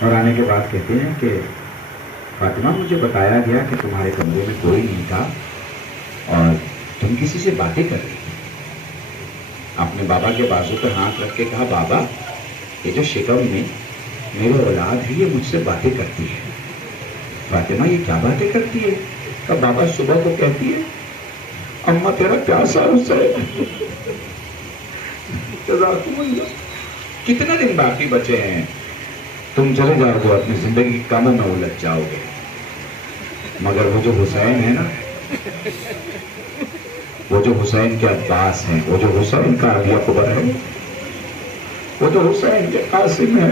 اور آنے کے بعد کہتے ہیں کہ فاطمہ مجھے بتایا گیا کہ تمہارے کمرے میں کوئی نہیں تھا اور تم کسی سے باتیں کر رہی تھی. آپ نے بابا کے بازو پر ہاتھ رکھ کے کہا بابا یہ جو شکم میں میرے اولاد ہے یہ مجھ سے باتیں کرتی ہے. فاطمہ یہ کیا باتیں کرتی ہے؟ کہ بابا صبح کو کہتی ہے اماں تیرا پیاسا حسین. جزاکم اللہ. کتنے دن باقی بچے ہیں؟ تم چلے جاؤ گے اپنی زندگی کے کاموں میں الجھ جاؤ گے، مگر وہ جو حسین ہے نا، وہ جو حسین کے عباس ہیں، وہ جو حسین کا علی اکبر ہے، وہ جو حسین کے قاسم ہے،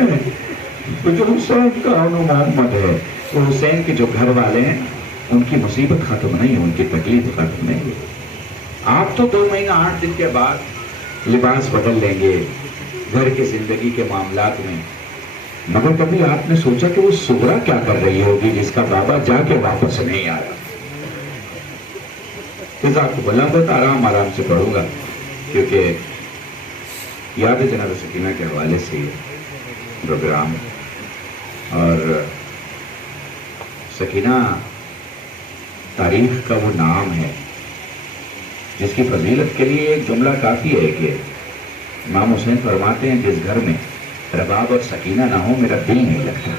وہ جو حسین کا عنو محمد ہے، وہ حسین کے جو گھر والے ہیں ان کی مصیبت ختم نہیں ہے، ان کی تکلیف ختم نہیں ہے. آپ تو 2 مہینہ 8 دن کے بعد لباس بدل لیں گے گھر کے زندگی کے معاملات میں، مگر کبھی آپ نے سوچا کہ وہ سغرا کیا کر رہی ہوگی جس کا بابا جا کے واپس نہیں آیا؟ آپ کو بلا بہت آرام سے پڑھوں گا کیونکہ یاد ہے جناب سکینہ کے حوالے سے یہ پروگرام. اور سکینہ تاریخ کا وہ نام ہے جس کی فضیلت کے لیے ایک جملہ کافی ہے کہ امام حسین فرماتے ہیں جس گھر میں رباب اور سکینہ نہ ہو میرا دل نہیں لگتا.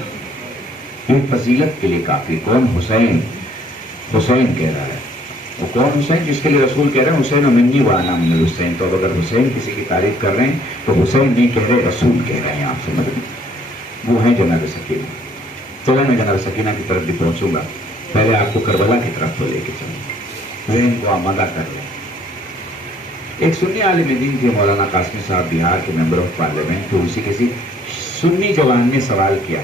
یہ فضیلت کے لیے کافی. کون؟ حسین. حسین کہہ رہا ہے. وہ کون حسین؟ جس کے لیے رسول کہہ رہے ہیں حسین منی وانا من الحسین. تو اب اگر حسین کسی کی تعریف کر رہے ہیں تو حسین نہیں کہہ رہے، رسول کہہ رہے ہیں. آپ سمجھ لیں وہ ہیں جناب سکینہ. چلو میں جناب سکینہ کی طرف بھی پہنچوں گا، پہلے آپ کو کربلا کی طرف تو لے کے چلوں، ذہن کو آمادہ کر لیں. ایک سنی عالم دین تھے مولانا قاسمی صاحب، بہار کے ممبر آف پارلیمنٹ. تو اسی کسی سنی جوان نے سوال کیا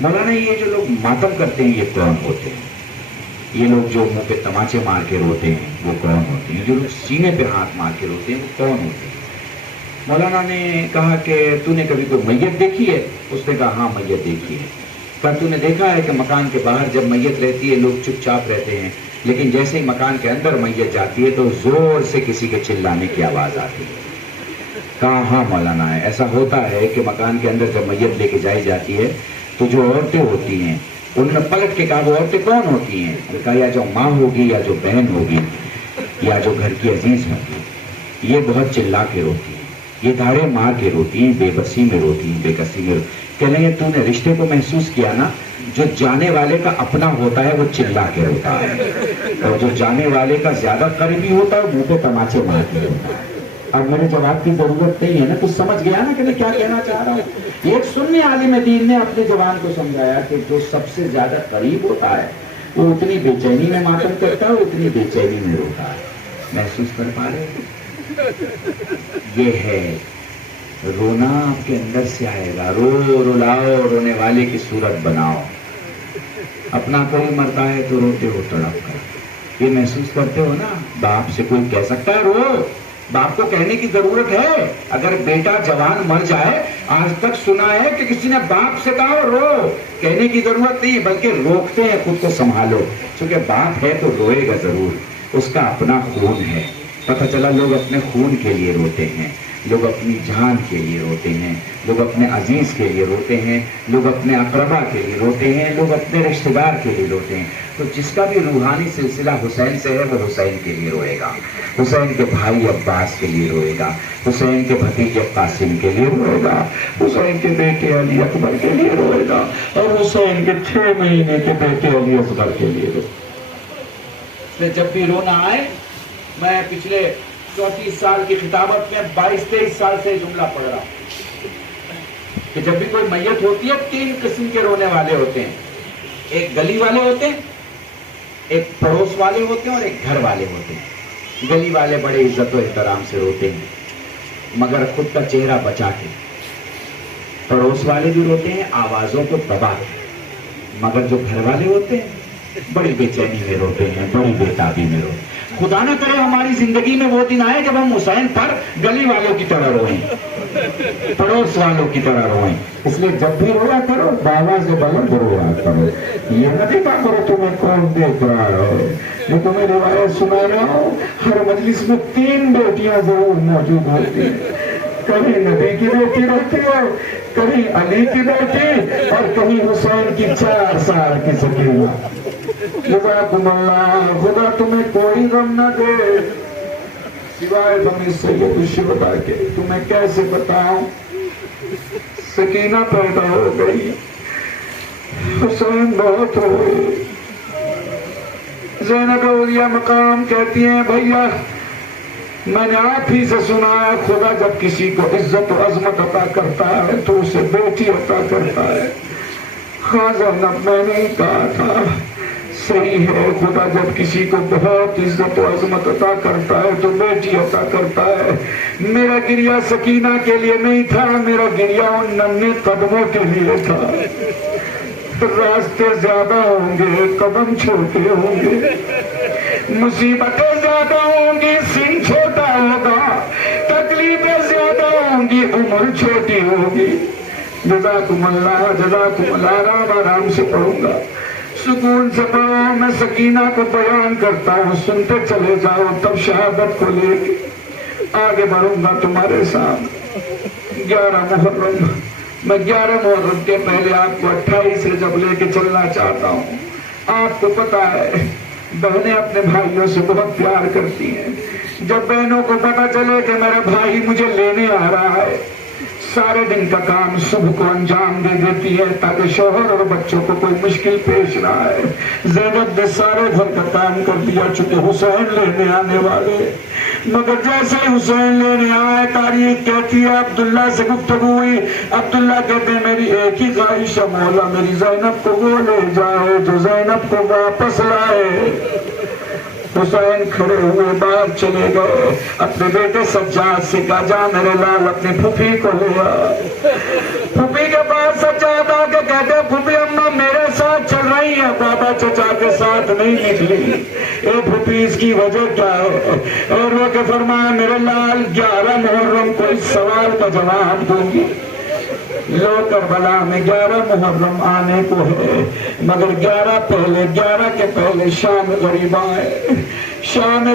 مولانا یہ جو لوگ ماتم کرتے ہیں یہ کون ہوتے ہیں؟ یہ لوگ جو منہ پہ تماچے مار کے روتے ہیں وہ کون ہوتے ہیں؟ جو لوگ سینے پہ ہاتھ مار کے روتے ہیں وہ کون ہوتے ہیں؟ مولانا نے کہا کہ تو نے کبھی کوئی میت دیکھی ہے؟ اس نے کہا ہاں میت دیکھی ہے. پر تو نے دیکھا ہے کہ مکان کے باہر جب میت رہتی ہے لوگ چپ چاپ رہتے ہیں، لیکن جیسے ہی مکان کے اندر میت جاتی ہے تو زور سے کسی کے چلانے کی آواز آتی ہے؟ کہا ہاں مولانا ہے. ایسا ہوتا ہے کہ مکان کے اندر جب میت لے کے جائی جاتی ہے تو جو عورتیں ہوتی ہیں انہوں نے پلٹ کے کہا وہ عورتیں کون ہوتی ہیں؟ کہا یا جو ماں ہوگی یا جو بہن ہوگی یا جو گھر کی عزیز ہوگی، یہ بہت چلا کے روتی ہیں، یہ دھاڑے مار کے روتی ہیں، بے بسی میں روتی ہیں، بے کسی میں کہنے لگے تو نے رشتے کو محسوس کیا نا؟ جو جانے والے کا اپنا ہوتا ہے وہ چلا کے روتا ہے اور جو جانے والے کا زیادہ قریبی ہوتا ہے منہ پہ تماچے مار کے روتا ہے. اب میرے جواب کی ضرورت نہیں ہے نا، تو سمجھ گیا نا کہ میں کیا کہنا چاہ رہا ہوں. ایک سنی عالم دین نے اپنے جوان کو سمجھایا کہ جو سب سے زیادہ قریب ہوتا ہے وہ اتنی بے چینی میں ماتم کرتا ہے اور اتنی بے چینی میں روتا ہے. محسوس کر پا رہے؟ یہ ہے رونا آپ کے اندر سے آئے گا. رلاؤ، رونے والے کی صورت بناؤ. اپنا کوئی مرتا ہے تو روتے ہو تڑپ کر. یہ محسوس کرتے ہو نا؟ باپ سے کوئی کہہ سکتا ہے رو؟ باپ کو کہنے کی ضرورت ہے. اگر بیٹا جوان مر جائے، آج تک سنا ہے کہ کسی نے باپ سے کہا رو؟ کہنے کی ضرورت نہیں بلکہ روکتے ہیں خود کو سنبھالو. چونکہ باپ ہے تو روئے گا ضرور، اس کا اپنا خون ہے. پتہ چلا لوگ اپنے خون کے لیے روتے ہیں، لوگ اپنی جان کے لیے روتے ہیں، لوگ اپنے عزیز کے لیے روتے ہیں، لوگ اپنے اقربا کے لیے روتے ہیں، لوگ اپنے رشتہ دار کے لیے روتے ہیں. تو جس کا بھی روحانی سلسلہ حسین سے ہے وہ حسین کے لیے روئے گا، حسین کے بھائی عباس کے لیے روئے گا، حسین کے بھتیجے قاسم کے لیے روئے گا، حسین کے بیٹے علی اکبر کے لیے روئے گا، اور حسین کے 6 مہینے کے بیٹے علی اصغر کے لیے روئے گا. جب بھی رونا آئے، میں پچھلے 34 سال کی خطابت میں 22-23 سال سے جملہ پڑھ رہا ہوں کہ جب بھی کوئی میت ہوتی ہے 3 قسم کے رونے والے ہوتے ہیں. ایک گلی والے ہوتے ہیں، ایک پڑوس والے ہوتے ہیں اور ایک گھر والے ہوتے ہیں. گلی والے بڑے عزت و احترام سے روتے ہیں مگر خود کا چہرہ بچا کے. پڑوس والے بھی روتے ہیں آوازوں کو دبا کے. مگر جو گھر والے ہوتے ہیں بڑی بے چینی میں روتے ہیں، بڑی بے تابی میں روتے ہیں. خدا نہ کرے ہماری زندگی میں وہ دن آئے جب ہم حسین پر گلی والوں کی طرح روئیں، پڑوس والوں کی طرح روئیں. اس لیے جب بھی رویا کرو بابا سے بلند رویا کرو. یہ نہ دیکھا کرو تمہیں کون دیکھ رہا ہو. میں تمہیں روایت سنا رہا ہوں، ہر مجلس میں 3 بیٹیاں ضرور موجود ہوتی ہیں. کبھی نبی کی بیٹی روتی ہے، کہیں علی کی بیٹی اور کہیں حسین کی 4 سال کی سکینہ. جزاکم اللہ. خدا تمہیں کوئی غم نہ دے سوائے غم سید الشہداء کے. تمہیں کیسے بتاؤں؟ سکینہ پیدا ہو گئی، حسین بہت ہوئے. زینب اولیاء مقام کہتی ہیں بھیا میں نے آپ ہی سے سنا ہے خدا جب کسی کو عزت و عظمت عطا کرتا ہے تو اسے بیٹی عطا کرتا ہے. ہاں زینب میں نے کہا تھا صحیح ہے، خدا جب کسی کو بہت عزت و عظمت عطا کرتا ہے تو بیٹی عطا کرتا ہے. میرا گریہ سکینہ کے لیے نہیں تھا، میرا گریہ ان ننھے قدموں کے لیے تھا. راستے زیادہ ہوں گے، قدم چھوٹے ہوں گے، مصیبتیں زیادہ ہوں گی، سن چھوٹا ہوگا، تکلیفیں زیادہ ہوں گی، عمر چھوٹی ہوگی. جزاکم اللہ جزاکم اللہ. آرام آرام سے پڑھوں گا، سکون سے پڑھو. میں سکینہ کو بیان کرتا ہوں، سنتے چلے جاؤ، تب شہادت کو لے کے آگے بڑھوں گا تمہارے ساتھ. 11 محرم، میں 11 محرم کے پہلے آپ کو 28 رجب لے کے چلنا چاہتا ہوں. آپ کو پتا ہے بہنیں اپنے بھائیوں سے بہت پیار کرتی ہیں. جب بہنوں کو پتا چلے کہ میرا بھائی مجھے لینے آ رہا ہے، سارے دن کا کام صبح کو انجام دے دیتی ہے تاکہ شوہر اور بچوں کو کوئی مشکل پیش نہ آئے. زینب نے سارے گھر کا کام کر دیا چونکہ حسین لینے آنے والے. مگر جیسے حسین لینے آئے تاریخ کہتی ہے عبداللہ سے گفتگو ہوئی. عبداللہ کہتے ہیں میری ایک ہی خواہش ہے مولا میری زینب کو وہ لے جائے جو زینب کو واپس لائے. حسین کھڑے ہوئے باہر چلے گئے، اپنے بیٹے سجاد سے کہا جا میرے لال اپنی پھوپھی کو لے آ. پھوپھی کے پاس سجاد آ کے کہتے پھوپھی اماں میرے ساتھ چل رہی ہیں، بابا چچا کے ساتھ نہیں نکلی. اے پھوپھی اس کی وجہ کیا ہے؟ اور وہ کہ فرمایا میرے لال 11 محرم کو اس سوال کا جواب دوں گی. لو کربلا میں 11 محرم آنے کو ہے، مگر 11 کے پہلے شام غریبہ ہے. شام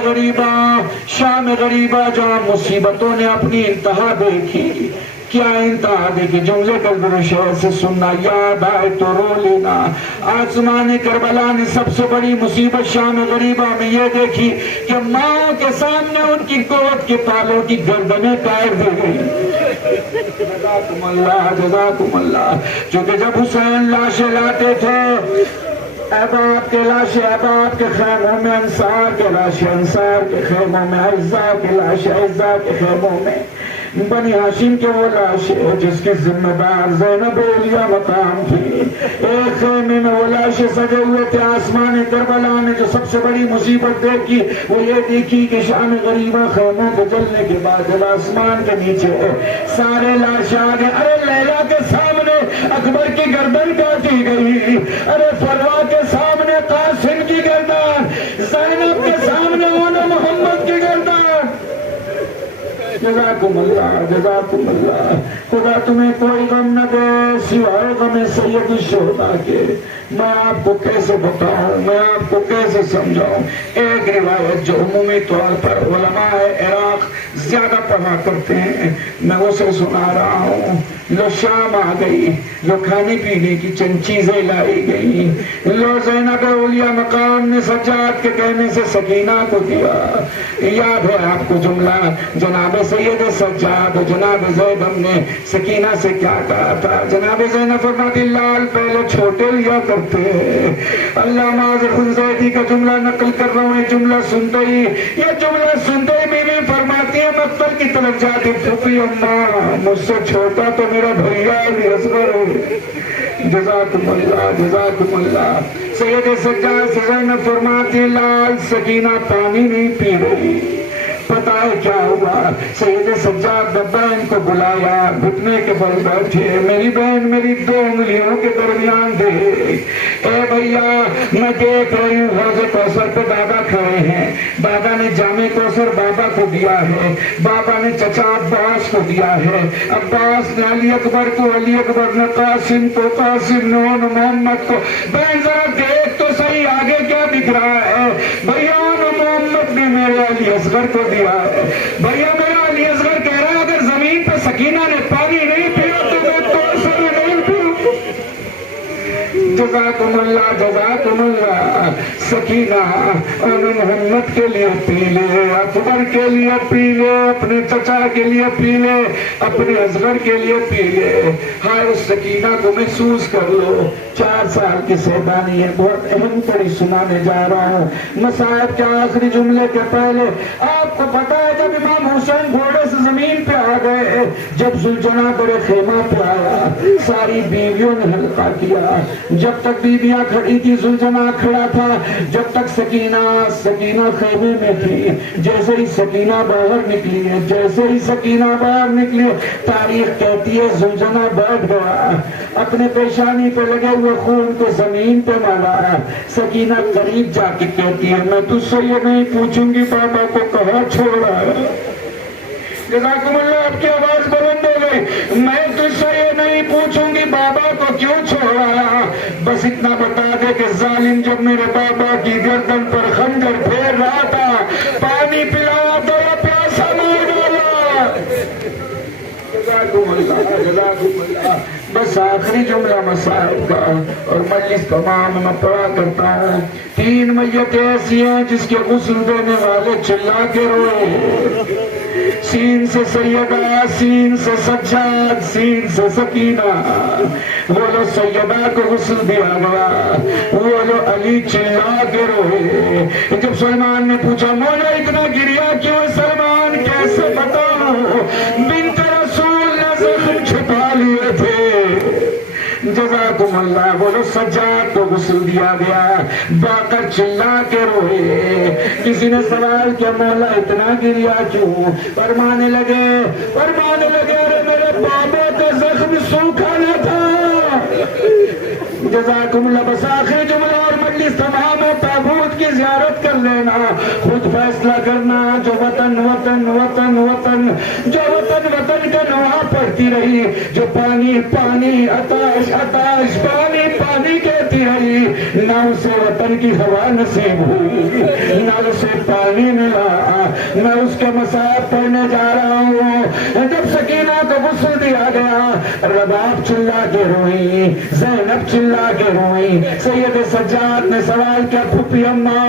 غریبہ جہاں مصیبتوں نے اپنی انتہا دیکھی. کیا انتہا دیکھی؟ جملے کا شہر سے سننا، یاد آئے تو رو لینا. آسمان کربلا نے سب سے بڑی مصیبت شام غریبہ میں یہ دیکھی کہ ماں کے سامنے ان کی قوت کے پالوں کی گردنیں کاٹ دی گئی. جزاکم اللہ جزاکم اللہ. کیونکہ جب حسین لاشیں لاتے تھے احباب کے لاشیں احباب کے خیموں میں، انصار کے لاشیں انصار کے خیموں میں، اعزاء کے لاشیں اعزاء کے خیموں میں. بنی ہاشم کے وہ لاشیں جس کی ذمہ دار زینب اولیاء مقام تھی، ایک خیمے میں وہ لاشیں سجے ہوئے تھے. آسمان کربلا نے جو سب سے بڑی مصیبت دیکھی وہ یہ دیکھی کہ شام غریبہ خیموں کے جلنے کے بعد جب آسمان کے نیچے سارے لاشیں آ گئے. ارے لیلا کے سامنے اکبر کی گردن کاٹی گئی، ارے فروا کے سامنے قاسم کی گردن، زینب کے سامنے محمد کی گردن. جزاکم اللہ جزاکم اللہ. خدا تمہیں کوئی غم نہ دے سوائے غم سید الشہداء کے. میں آپ کو کیسے بتاؤں، میں آپ کو کیسے سمجھاؤں. ایک روایت جو عمومی طور پر علماء عراق زیادہ پڑھا کرتے ہیں میں اسے سنا رہا ہوں. لو شام آ گئی، لو کھانے پینے کی چند چیزیں لائی گئی، لو زینب اولیاء مقام نے سجاد کے کہنے سے سکینہ کو دیا. یاد ہے آپ کو جملہ جناب سید سجاد و جناب زینب نے سکینہ سے کیا کہا تھا؟ جناب زینب فرماتی لال پہلے چھوٹے لیا کرتے ہیں. اللہ معاذ زیدی کا جملہ نقل کر رہا ہوں. یہ جملہ سنتے ہی بیوی فرماتی ہے مقتل کی طرف جاتی پھوپھی اماں مجھ سے چھوٹا تو میرا بھیا علی اصغر ہے. جزاکم اللہ جزاکم اللہ. سید سجاد سے زینب فرماتی لال سکینہ پانی نہیں پی رہی. پتہ ہے کیا ہوا؟ سید سجاد نے بہن کو بلایا، گھٹنے کے بل بیٹھے، میری بہن میری 2 انگلیوں کے درمیان دے. اے بھیا میں دیکھ رہی ہوں حوض کوثر پہ دادا کھڑے ہیں، دادا نے جامع کوثر بابا کو دیا ہے، بابا نے چچا عباس کو دیا ہے، عباس نے علی اکبر کو، علی اکبر نے قاسم کو، قاسم نے محمد کو. بہن ذرا دیکھ تو صحیح آگے کیا دکھ رہا ہے؟ بھیا محمد نے میرے علی اصغر کو دیا ہے. بھیا میرا علی اصغر کہہ رہا ہے اگر زمین پہ سکینہ نے پانی نہیں پیا تو میں توڑ جزاکم اللہ سکینہ اور محمد کے لیے پی لے، اکبر کے لیے پی لے، اپنے چچا کے لیے پی لے، اپنے اصغر کے لیے پی لے۔ ہائے اس سکینہ کو محسوس کر لو۔ 4 سال کی سیدانی ہے، بہت اہم پڑی سنانے جا رہا ہوں۔ مصائب کے آخری جملے کے پہلے آپ کو پتا ہے جب امام حسین گھوڑے سے زمین پہ آ گئے، جب زلجنا بڑے خیمہ پہ آیا، ساری بیویوں نے حلقہ کیا۔ جب تک بیویاں کھڑی تھی زلجنا کھڑا تھا، جب تک سکینہ خیمے میں تھی۔ جیسے ہی سکینہ باہر نکلی ہے، جیسے ہی سکینہ باہر نکلی، تاریخ کہتی ہے زلجنا بیٹھ گیا، اپنے پیشانی پہ لگے ہوئے خون کو زمین پہ مالا۔ سکینہ قریب جا کے کہتی ہے میں تجھ سے یہ نہیں پوچھوں گی بابا کو کہاں چھوڑا ہے۔ جزاکم اللہ، آپ کی آواز بلند ہو گئی۔ میں تجھ سے یہ نہیں پوچھوں گی بابا کو کیوں چھوڑا، بس اتنا بتا دے کہ ظالم جب میرے بابا کی گردن پر خنجر پھیر رہا تھا، پانی پلایا تو یا پیاسا مار ڈالا۔ جزاکم اللہ۔ بس آخری جملہ مصائب کا اور مجلس تمام میں پڑھا کرتا ہوں۔ 3 میتیں ایسی ہیں جس کے غسل دینے والے چلا کے روئے، سین سے سیدہ، سین سے سجاد، سین سے سکینہ۔ وہ لو سیدہ کو غسل دیا گیا، وہ لو علی چلا کے روئے۔ جب سلمان نے پوچھا مولا اتنا گریا کیوں، سلمان کیسے بتاؤں، بنت رسول نے زخم چھپا لیے تھے۔ جزاکم اللہ۔ بولو سجاد کو غسل دیا گیا، باقر چلا کے روئے۔ کسی نے سوال کیا مولا اتنا گریا کیوں، فرمانے لگے ارے میرے بابا کا زخم سوکھا نہ تھا۔ جزاکم اللہ۔ بس آخری جملہ اور مجلس تمام ہے، تابوت کی زیارت کر لینا، خود فیصلہ کرنا۔ جو وطن وطن وطن وطن، جو وطن وطن کا نواح پڑھتی رہی، جو پانی پانی، آتش آتش، پانی پانی کہتی رہی، نہ اسے وطن کی ہوا نصیب ہوئی، نہ اسے پانی ملا۔ میں اس کے مصائب پڑھنے جا رہا ہوں۔ جب سکینہ کو غسل دیا گیا، رباب چلا کے روئی، زینب چلا کے روئی۔ سید سجاد نے سوال کیا پھوپھی اماں